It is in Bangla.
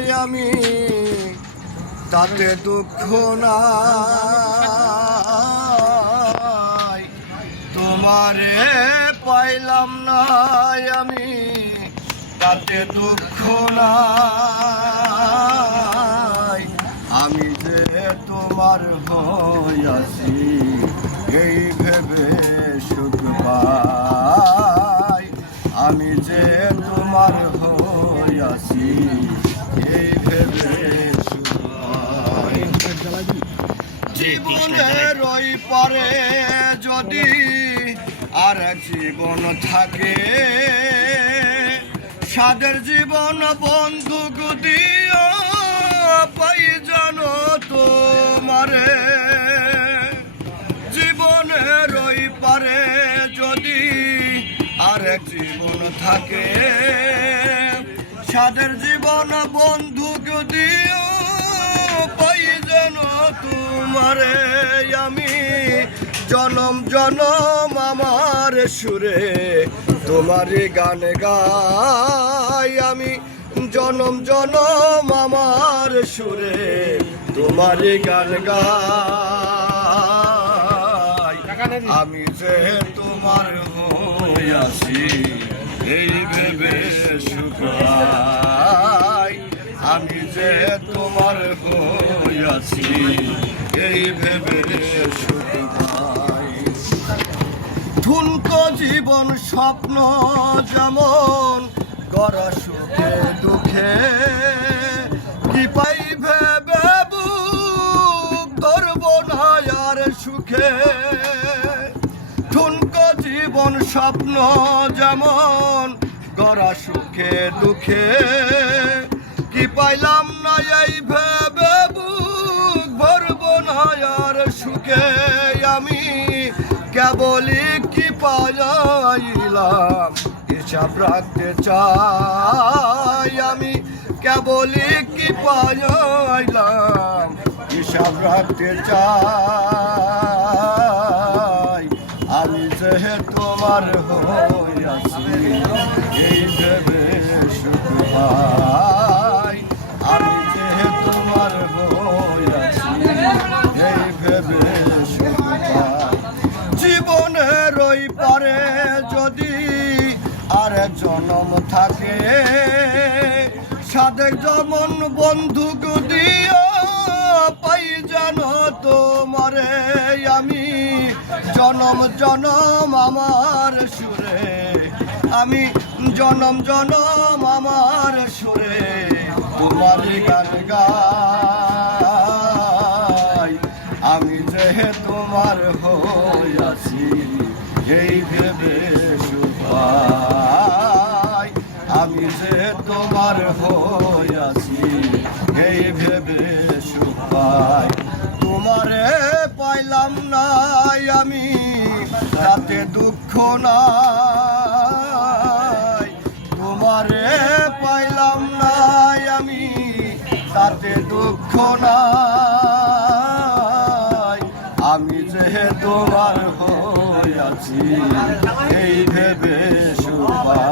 নাই আমি তাতে দুঃখ নাই, তোমারে পাইলাম না আমি তাতে দুঃখ নাই। আমি যে তোমার হইয়াছি এই ভেবে সুখ পাই, আমি যে তোমার হইয়াছি এই ভেবে সুখ পাই। জীবনের ওই পারে যদি আর জীবন থাকে, সাদের জীবন বন্ধুক দিও পাই জানো তোমারে। জীবনের ওই পারে যদি আর জীবন থাকে, সাদের জীবন বন্ধুক দিও পাই জানো তোমারে। আমি জনম জনম আমার সুরে তোমারই গান গাই, আমি জনম জনম আমার সুরে তোমারই গান গাই। আমি যে তোমার হইয়াছি এই ভেবে সুখ পাই, আমি যে তোমার হইয়াছি এই ভেবে সুখ পাই। ঠুনকো জীবন স্বপ্ন যেমন গড়া সুখে দুঃখে, কি পাই ভেবে বুক ধরব না আর সুখে। ঠুনকো জীবন স্বপ্ন যেমন গড়া সুখে দুঃখে, কি পাইলাম না এই ভেবে বুক ভরব না আর সুখে। আমি কেবলই কি পাইলাম হিসাব রাখতে চাই, আমি কেবলই কি পাইলাম হিসাব রাখতে চাই। আমি যে তোমার হইয়াছি এই ভেবে সুখ পাই, আমি যে তোমার হইয়াছি এই ভেবে সুখ পাই। জীবনের ওই পারে যদি আর জনম থাকে, সাদের যেমন বন্ধুক দিও পাই জানো তোমারে। আমি জনম জনম আমার সুরে, আমি জনম জনম আমার সুরে তোমারই গান গাই। আমি যে তোমার হইয়াছি এই ভেবে সুখ পাই, আমি যে তোমার হইয়াছি এই ভেবে সুখ পাই। তোমারে পাইলাম নাই আমি তাতে দুঃখ নাই, তোমারে পাইলাম নাই আমি তাতে দুঃখ নাই। আমি যে তোমার হইয়াছি এই ভেবে সুখ পাই।